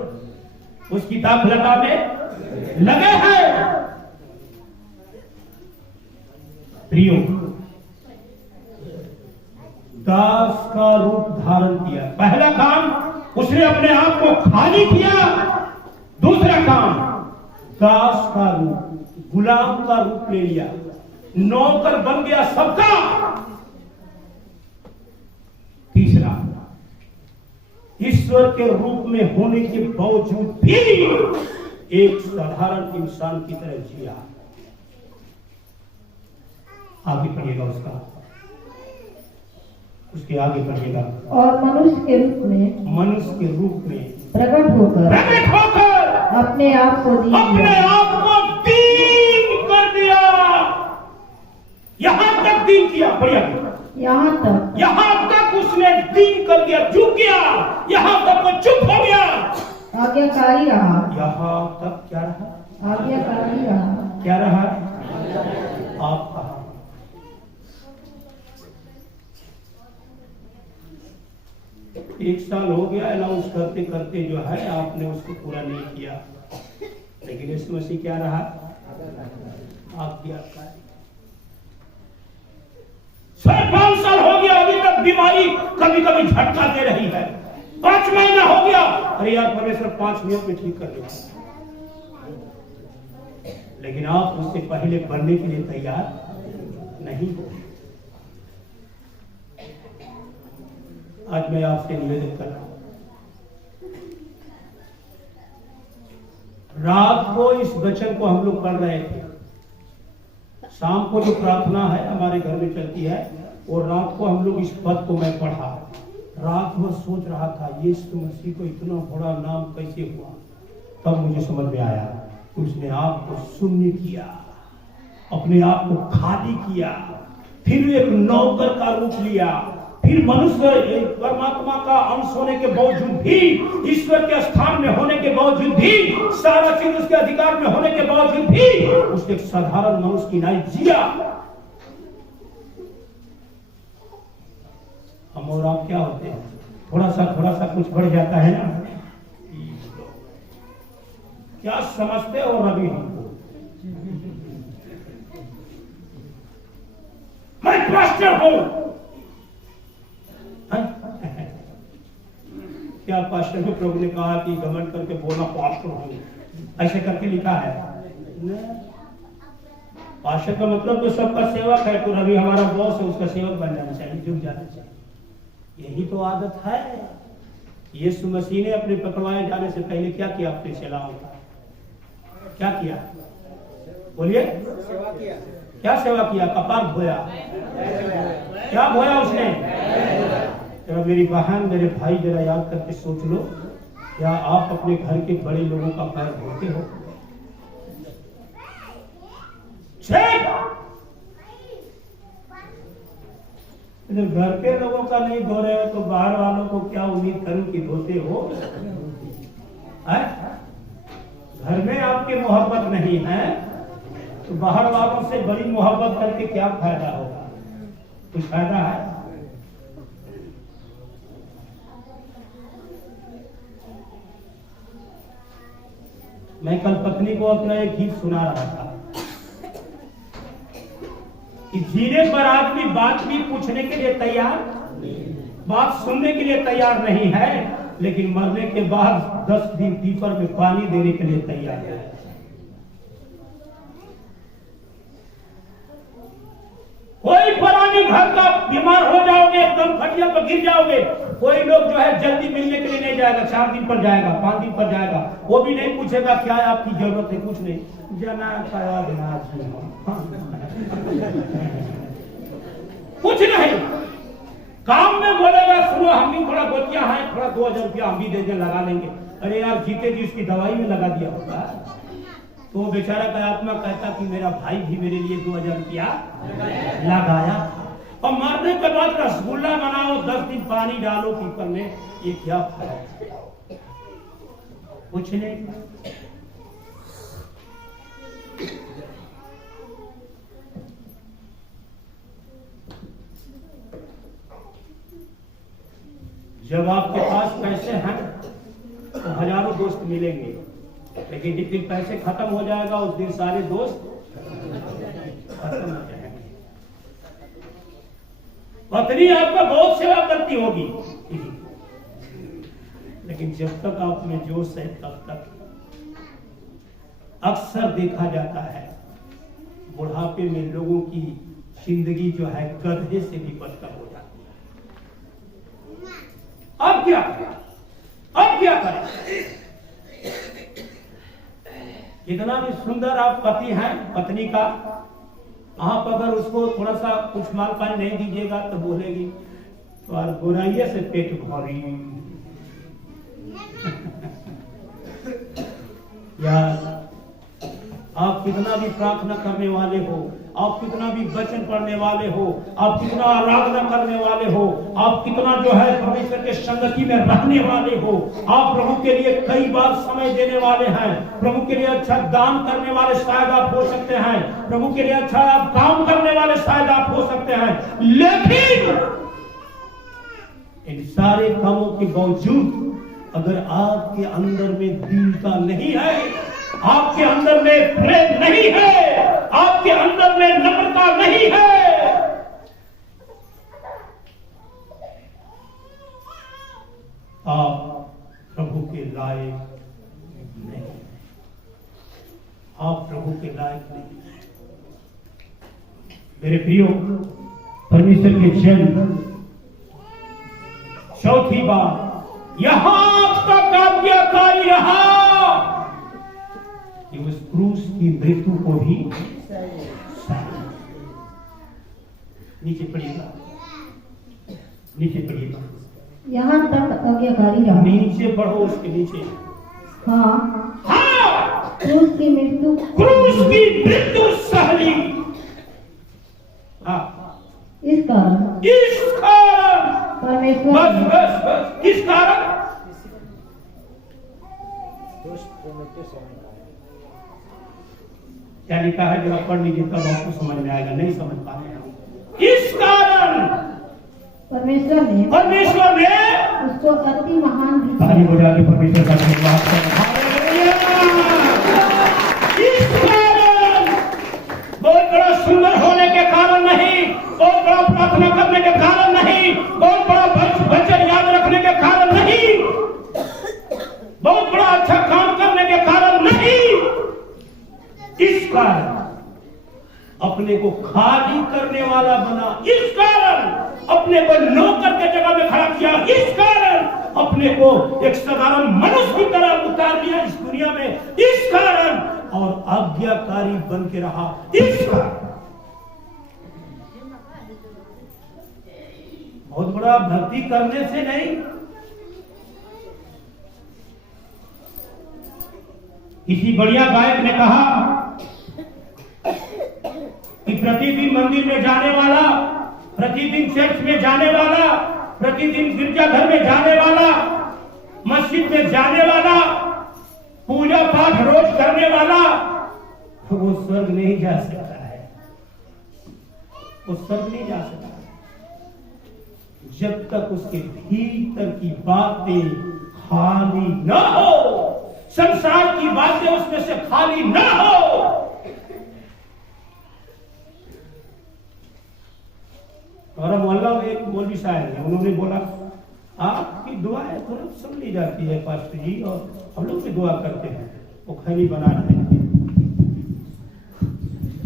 उस किताब लता में लगे हैं। प्रियो, दास का रूप धारण किया। पहला काम, उसने अपने आप को खाली किया। दूसरा काम, दास का रूप, गुलाम का रूप ले लिया, नौकर बन गया सबका। तीसरा, ईश्वर के रूप में होने के बावजूद भी एक साधारण इंसान की तरह जिया। आगे पढ़िएगा, उसके आगे पढ़िएगा। और मनुष्य के रूप में प्रकट होकर अपने आप को दीन कर दिया। यहां तक दीन किया। बढ़िया। यहां तक उसने दीन कर दिया, झुक गया। यहां तक वो चुप हो गया, आज्ञाकारी रहा। यहां तक क्या रहा? आज्ञाकारी रहा। क्या रहा? आप कहा। एक साल हो गया अनाउंस करते करते जो है आपने उसको पूरा नहीं किया, लेकिन यीशु मसीह क्या रहा? आज्ञाकारी। 5 साल हो गया, अभी तक बीमारी कभी कभी झटका दे रही है। 5 महीना हो गया, अरे यार परमेश्वर 5 मिनट में ठीक कर देगा, लेकिन आप उससे पहले बनने के लिए तैयार नहीं हो। आज मैं आपसे निवेदन कर रहा हूं, रात को इस वचन को हम लोग पढ़ रहे थे। शाम को जो प्रार्थना है हमारे घर में चलती है, और रात को हम लोग इस पद को मैं पढ़ा। रात भर सोच रहा था यीशु मसीह को इतना बड़ा नाम कैसे हुआ। तब मुझे समझ में आया, उसने आपको शून्य किया, अपने आप को खाली किया, फिर एक नौकर का रूप लिया, फिर मनुष्य परमात्मा का अंश होने के बावजूद भी, ईश्वर के स्थान में होने के बावजूद भी, सारा चीज उसके अधिकार में होने के बावजूद भी, उसने एक साधारण मनुष्य की नाई जिया। हम और आप क्या होते हैं, थोड़ा सा कुछ बढ़ जाता है ना, क्या समझते हो रवि हमको? मैं पास्टर हूं। क्या पास्टर को प्रभु ने कहा कि घमंड करके बोला पास्टर हूं, ऐसे करके लिखा है? पास्टर का मतलब तो सबका सेवक है। तो रवि हमारा बॉस है, उसका सेवक बन जाना चाहिए, जुट जाना चाहिए। यही तो आदत है। यीशु मसीह ने अपने पकड़वाए जाने से पहले क्या किया? अपने चेलाओं का क्या किया? बोलिए, क्या सेवा किया? कपार धोया। क्या धोया उसने? जरा मेरी बहन मेरे भाई जरा याद करके सोच लो, क्या आप अपने घर के बड़े लोगों का पैर धोते हो? जब घर के लोगों का नहीं धो रहे हो तो बाहर वालों को क्या उम्मीद करूं कि धोते हो? घर में आपकी मोहब्बत नहीं है तो बाहर वालों से बड़ी मोहब्बत करके क्या फायदा होगा? कुछ फायदा है? मैं कल पत्नी को अपना एक गीत सुना रहा था कि जीने पर आदमी बात भी पूछने के लिए तैयार, बात सुनने के लिए तैयार नहीं है, लेकिन मरने के बाद 10 दिन पीपर में पानी देने के लिए तैयार है। कोई पुरानी घर का बीमार हो जाओगे, एकदम खटिया पर गिर जाओगे, कोई लोग जो है जल्दी मिलने के लिए नहीं जाएगा, 4 दिन पर जाएगा, 5 दिन पर जाएगा, वो भी नहीं पूछेगा क्या है आपकी जरूरत है, कुछ नहीं, जना कुछ नहीं, काम में बोलेगा सुनो हम भी थोड़ा गोतिया है, थोड़ा 2000 रुपया हम भी दे दे लगा लेंगे। अरे यार जीते जी उसकी दवाई में लगा दिया होगा तो वो बेचारा का आत्मा कहता कि मेरा भाई भी मेरे लिए 2000 रुपया लगाया। और मरने के बाद रसगुल्ला बनाओ, 10 दिन पानी डालो पीपर में, ये क्या फायदा? कुछ नहीं। जब आपके पास पैसे हैं तो हजारों दोस्त मिलेंगे, लेकिन जिस दिन पैसे खत्म हो जाएगा उस दिन सारे दोस्त खत्म हो जाएंगे। पत्नी आपका बहुत सेवा करती होगी, लेकिन जब तक आप में जोश है तब तक अक्सर देखा जाता है बुढ़ापे में लोगों की जिंदगी जो है गधे से भी बदतर हो जाती है। अब क्या करें? अब क्या करें? इतना भी सुंदर आप पति हैं, पत्नी का, आप अगर उसको थोड़ा सा कुछ माल पानी नहीं दीजिएगा तो बोलेगी तो यार बुराइये से पेट भरी। यार आप कितना भी प्रार्थना करने वाले हो, आप कितना भी वचन पढ़ने वाले हो, आप कितना आराधना करने वाले हो, आप कितना जो है परमेश्वर के संगति में रहने वाले हो, आप प्रभु के लिए कई बार समय देने वाले हैं, प्रभु के लिए अच्छा दान करने वाले शायद आप हो सकते हैं, प्रभु के लिए अच्छा आप काम करने वाले शायद आप हो सकते हैं, लेकिन इन सारे कामों के बावजूद अगर आपके अंदर में दीनता नहीं है, आपके अंदर में प्रेम नहीं है, आपके अंदर में नम्रता नहीं है, आप प्रभु के लायक नहीं, आप प्रभु के लायक नहीं। मेरे प्रियो, परमेश्वर के जन चौथी बार यहां तक आज्ञाकारी रहा कि उस क्रूस की मृत्यु को भी नीचे पड़िएगा, नीचे पड़िएगा, यहाँ तक आज्ञाकारी रहा, नीचे बढ़ो, उसके नीचे। हाँ हाँ, क्रूस की मृत्यु सहली। हाँ, इस कारण परमेश्वर बस किस कारण? क्या लिखा है जरा पढ़ लीजिए तब आपको समझ में आएगा, नहीं समझ पा रहे हैं। इस कारण परमेश्वर ने उसको अति महान ताली बजा के परमेश्वर का धन्यवाद करें। इस कारण बहुत बड़ा सुंदर होने के कारण नहीं, बहुत बड़ा प्रार्थना करने के कारण नहीं, बहुत बड़ा वचन याद रखने के कारण नहीं, बहुत बड़ा अच्छा काम करने के कारण नहीं, इस कारण अपने को खाली करने वाला बना, इस कारण अपने को नौकर के जगह में खड़ा किया, इस कारण अपने को एक साधारण मनुष्य की तरह उतार दिया इस दुनिया में, इस कारण और आज्ञाकारी बन के रहा, इस कारण। बहुत बड़ा भक्ति करने से नहीं, किसी बढ़िया गायक ने कहा कि प्रतिदिन मंदिर में जाने वाला, प्रतिदिन चर्च में जाने वाला, प्रतिदिन गिरजाघर में जाने वाला, मस्जिद में जाने वाला, पूजा पाठ रोज करने वाला, वो स्वर्ग नहीं जा सकता है। वो स्वर्ग नहीं जा सकता जब तक उसके भीतर की बातें खाली न हो, संसार की बातें उसमें से खाली न हो। और मोहल्ला में एक मौलवी साहब है, उन्होंने बोला आपकी दुआएं तुरंत सुन ली जाती है पास्टर जी, और हम लोग भी दुआ करते हैं, वो खैनी बनाते हैं।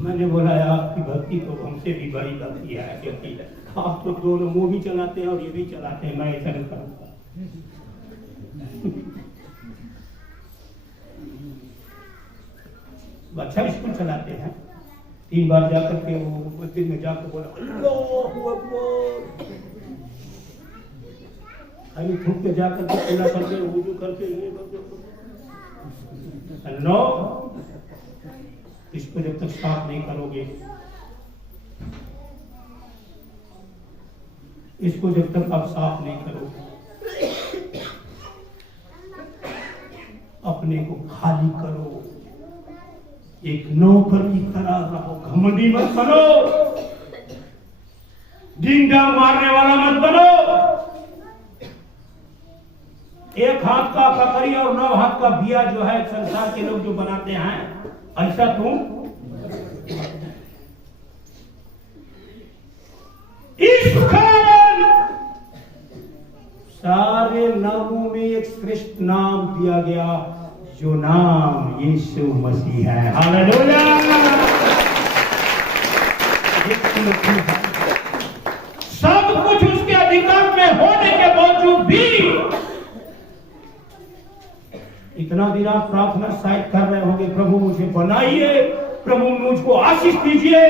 मैंने बोला आपकी भक्ति तो हमसे भी बड़ी भक्ति है, क्योंकि आप तो दोनों मुंह भी चलाते हैं और ये भी चलाते हैं, मैं ऐसा नहीं करूंगा। अच्छा स्कूल चलाते हैं, 3 बार जाकर के वो मस्जिद में जाकर बोला अल्लाहू अकबर, खाली थूक के जाकर के पूरा करके वुजू करके ये करके नो, इसको जब तक साफ नहीं करोगे, इसको जब तक आप साफ नहीं करोगे, अपने को खाली करो, एक नौकर की तरह रहो, घमंडी मत बनो, डिंग डांग मारने वाला मत बनो। एक हाथ का ककरी और 9 हाथ का बिया जो है संसार के लोग जो बनाते हैं, ऐसा तुम इस कारण सारे नामों में एक श्रेष्ठ नाम दिया गया, जो नाम यीशु मसीह है। हालेलुया। सब कुछ उसके अधिकार में होने के बावजूद भी, इतना दिन आप प्रार्थना शायद कर रहे होंगे, प्रभु मुझे बनाइए, प्रभु मुझको आशीष दीजिए,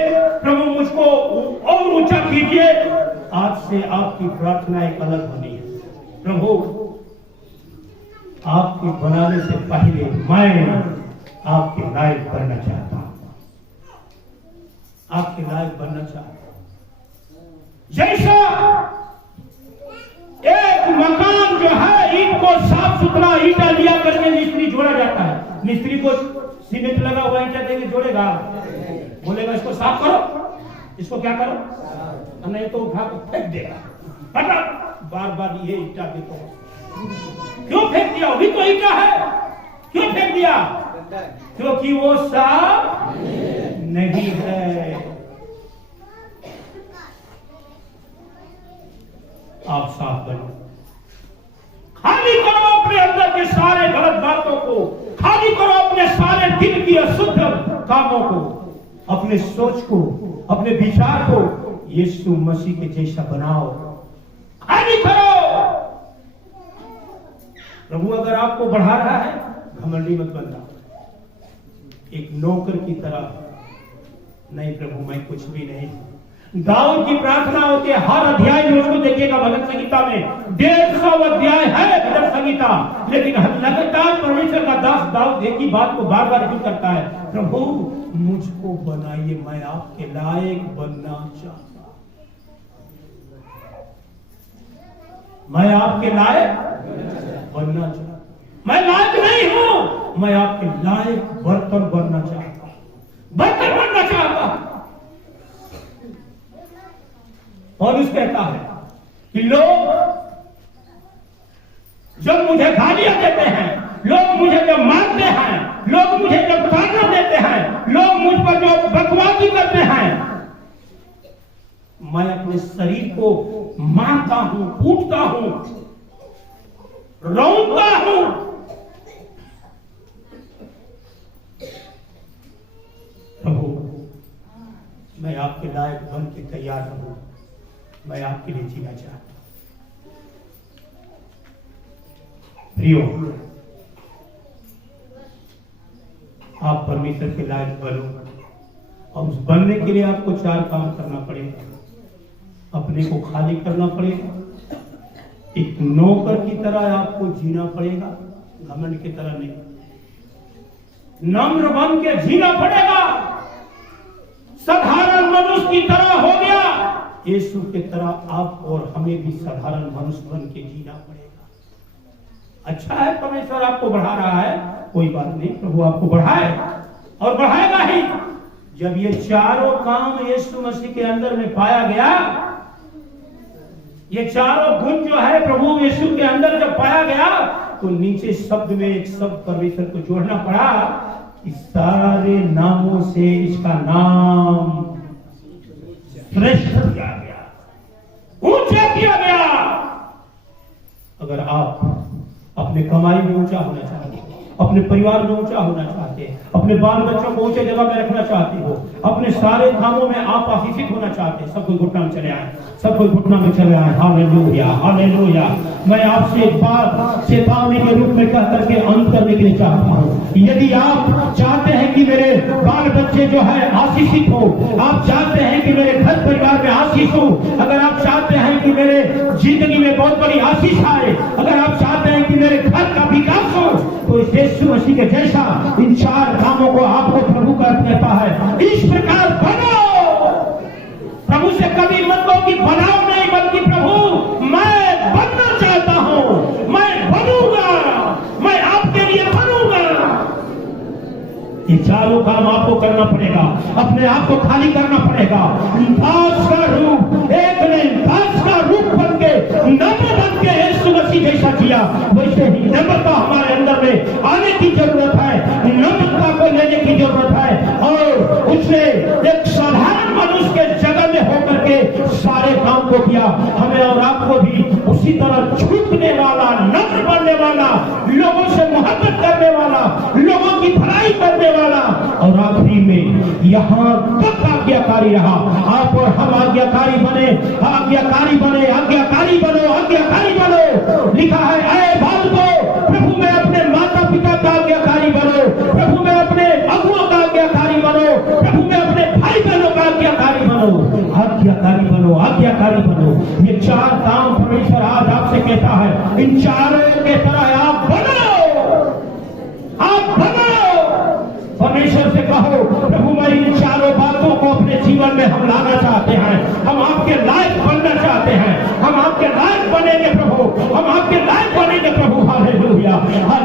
प्रभु मुझको और ऊंचा कीजिए। आज से आपकी प्रार्थना एक अलग होनी है। प्रभु आपके बनाने से पहले मैं आपके लायक बनना चाहता हूं, आपके लायक बनना चाहता हूं। जैसा एक मकान जो है, ईंट को साफ सुथरा ईंटा लिया करके मिस्त्री जोड़ा जाता है, मिस्त्री को सीमेंट लगा हुआ ईंटा देंगे, जोड़ेगा? बोलेगा इसको साफ करो, इसको क्या करो, नहीं तो उठा कर फेंक देगा। बार बार ये ईंटा देखो, क्यों फेंक दिया? अभी तो ईंटा है, क्यों फेंक दिया? क्योंकि वो साफ नहीं है। आप साफ बनो, खाली करो अपने अंदर के सारे गलत बातों को, खाली करो अपने सारे दिल की अशुद्ध कामों को, अपने सोच को, अपने विचार को यीशु मसीह के जैसा बनाओ, खाली करो। प्रभु अगर आपको बढ़ा रहा है, घमंडी मत बनना, एक नौकर की तरह नहीं, प्रभु मैं कुछ भी नहीं। दाऊद की प्रार्थना होती है, हर अध्याय में उसको देखिएगा भजन संगीता में 150 अध्याय है भजन संगीता, लेकिन लगातार परमेश्वर का दास दाऊद एक ही बात को बार बार रिपीट करता है, प्रभु मुझको बनाइए, मैं आपके लायक बनना चाहता हूं, मैं आपके लायक बनना चाहता हूं, मैं लायक नहीं हूं, मैं आपके लायक बर्तन बनना चाहता हूं, बर्तन बनना चाहता हूं। और उस कहता है कि लोग जब मुझे गालियां देते हैं, लोग मुझे जब मारते हैं, लोग मुझे जब ताना देते हैं, लोग मुझ पर जो बकवासी करते हैं, मैं अपने शरीर को मारता हूं, कूटता हूं, रोता हूं। प्रभु मैं आपके लायक बन के तैयार हूं, मैं आपके लिए जीना चाहता हूं। प्रियो, आप परमेश्वर के लायक बनो, और उस बनने के लिए आपको 4 काम करना पड़ेगा। अपने अपने को खाली करना पड़ेगा। एक नौकर की तरह आपको जीना पड़ेगा, घमंड की तरह नहीं। नम्र बन के जीना पड़ेगा। साधारण मनुष्य की तरह हो गया, यीशु की तरह आप और हमें भी साधारण मनुष्य बन के जीना पड़ेगा। अच्छा है परमेश्वर आपको बढ़ा रहा है, कोई बात नहीं, प्रभु आपको बढ़ाए और बढ़ाएगा ही। जब ये चारों काम यीशु मसीह के अंदर में पाया गया, ये चारों गुण जो है प्रभु यीशु के अंदर जब पाया गया, तो नीचे शब्द में एक शब्द परमेश्वर को जोड़ना पड़ा कि सारे नामों से इसका नाम श्रेष्ठ किया गया, ऊंचा किया गया। अगर आप अपने कमाई में ऊंचा होना चाहते हो, अपने परिवार में ऊंचा होना चाहते हैं, अपने बाल बच्चों को ऊंचे जगह में रखना चाहते हो, अपने सारे कामों में आप आशीषित होना चाहते हैं, सब कोई घुटना में चले आए, सब कोई घुटना में चले आए। Hallelujah, hallelujah. मैं आपसे एक बात चेतावनी के रूप में कह करके अंत करने के लिए चाहता हूँ। यदि आप चाहते हैं कि मेरे बाल बच्चे जो है आशीषित हो, आप चाहते हैं कि मेरे घर परिवार में आशीष हो, अगर आप चाहते हैं कि मेरे जिंदगी में बहुत बड़ी आशीष आए, अगर आप चाहते हैं कि मेरे घर का विकास हो, तो यीशु मसीह के जैसा इन चार कामों को आपको प्रभु का कहता है, इस प्रकार बनो। प्रभु से कभी मत कहो कि बनाओ नहीं, बल्कि प्रभु मैं बनना चाहता हूं, मैं बनूंगा, मैं आपके लिए बनूंगा। ये चारों काम आपको करना पड़ेगा, अपने आप को खाली करना पड़ेगा। दास का रूप, एक ने दास का रूप बन के, नम्र बन के यीशु मसीह जैसा किया, वैसे ही नम्रता हमारे अंदर में आने की जरूरत है, नम्रता को लेने की जरूरत है। और उसने एक साधारण मनुष्य के जगह में होकर के सारे काम को किया। हमें और आपको भी उसी तरह झुकने वाला, नम्र बनने वाला, लोगों से मोहब्बत करने वाला, लोगों की भलाई करने वाला, और आखिरी में यहाँ तक आज्ञाकारी रहा। आप और हम आज्ञाकारी बने, आज्ञाकारी बने, आज्ञाकारी बनो, आज्ञाकारी बनो। लिखा है, ऐ बालकों, प्रभु में अपने माता पिता का आज्ञाकारी बनो, प्रभु में अपने अगुओं का आज्ञाकारी बनो, प्रभु में अपने भाई बहनों का आज्ञाकारी बनो, आज्ञाकारी बनो, आज्ञाकारी बनो। ये चार काम परमेश्वर आज आपसे कहता है, इन चारों के तरह आप बनो, आप बनो। परमेश्वर से कहो, प्रभु मैं इन चारों बातों को अपने जीवन में हम लाना चाहते हैं, हम आपके लायक बनना चाहते हैं, हम आपके लायक बनेंगे प्रभु, हम आपके लायक बनेंगे प्रभु। Hallelujah, hallelujah.